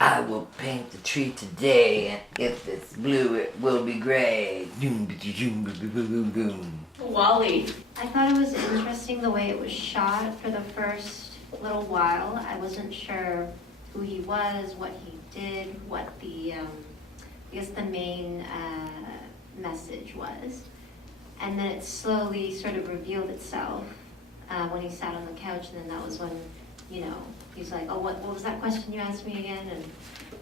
I will paint the tree today, and if it's blue, it will be gray. WALLY. I thought it was interesting the way it was shot for the first little while. I wasn't sure who he was, what he did, what the, I guess the main message was. And then it slowly sort of revealed itself when he sat on the couch, and then that was when, you know, he's like, oh, what was that question you asked me again? And,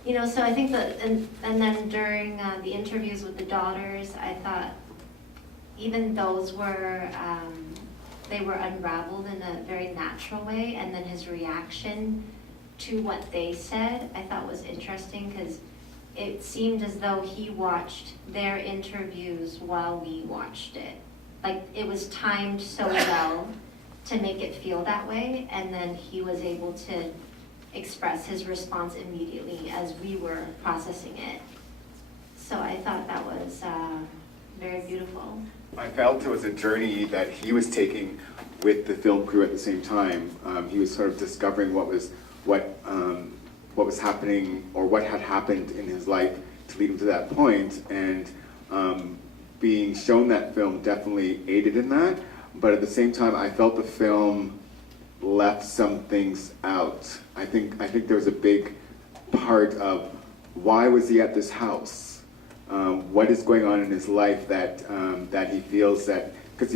you know, so I think that, and then during the interviews with the daughters, I thought even those were, they were unraveled in a very natural way, and then his reaction to what they said, I thought was interesting, because it seemed as though he watched their interviews while we watched it. Like, it was timed so well to make it feel that way, and then he was able to express his response immediately as we were processing it. So I thought that was very beautiful. I felt it was a journey that he was taking with the film crew at the same time. He was sort of discovering what was happening, or what had happened in his life to lead him to that point, and being shown that film definitely aided in that. But at the same time, I felt the film left some things out. I think there was a big part of why was he at this house? What is going on in his life that that he feels that, because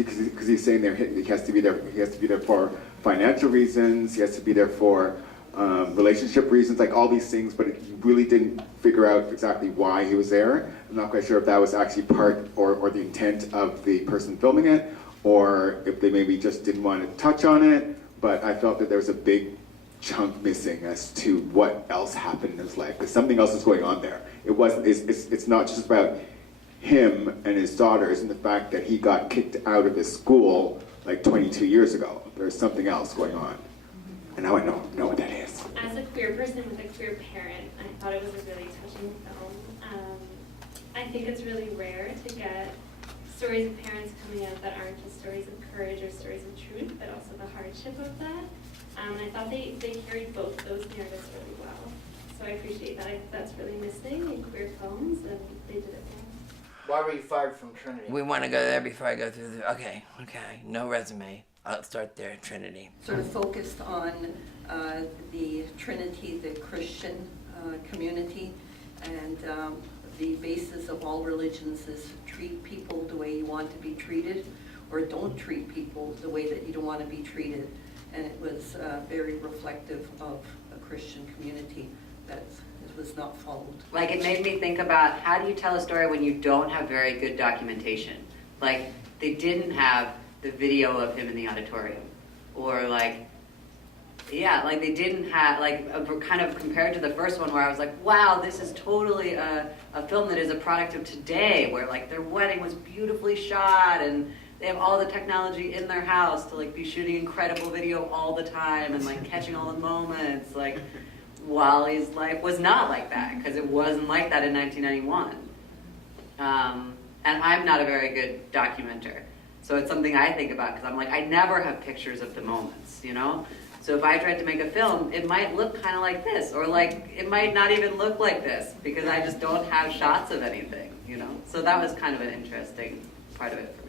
he's saying there he has to be there. He has to be there for financial reasons. He has to be there for relationship reasons, like all these things. But he really didn't figure out exactly why he was there. I'm not quite sure if that was actually part or the intent of the person filming it, or if they maybe just didn't want to touch on it. But I felt that there was a big chunk missing as to what else happened in his life. There's something else is going on there. It's not just about him and his daughters and the fact that he got kicked out of his school like 22 years ago. There's something else going on. And now I know what that is. As a queer person with a queer parent, I thought it was a really touching film. I think it's really rare to get stories of parents coming out that aren't just stories of courage or stories of truth, but also the hardship of that. And I thought they carried both those narratives really well. So I appreciate that. That's really missing in queer films, and they did it well. Why were you fired from Trinity? We want to go there before I go through the... Okay. No resume. I'll start there, Trinity. Sort of focused on the Trinity, the Christian community, and the basis of all religions is treat people the way you want to be treated, or don't treat people the way that you don't want to be treated. And it was very reflective of a Christian community that it was not followed. Like, it made me think about, how do you tell a story when you don't have very good documentation? Like, they didn't have the video of him in the auditorium, or like, yeah, like they didn't have, like, kind of compared to the first one where I was like, wow, this is totally a film that is a product of today, where like their wedding was beautifully shot and they have all the technology in their house to like be shooting incredible video all the time and like catching all the moments. Like, Wally's life was not like that, because it wasn't like that in 1991. And I'm not a very good documenter. So it's something I think about, because I'm like, I never have pictures of the moments, you know? So if I tried to make a film, it might look kind of like this, or like, it might not even look like this, because I just don't have shots of anything, you know? So that was kind of an interesting part of it for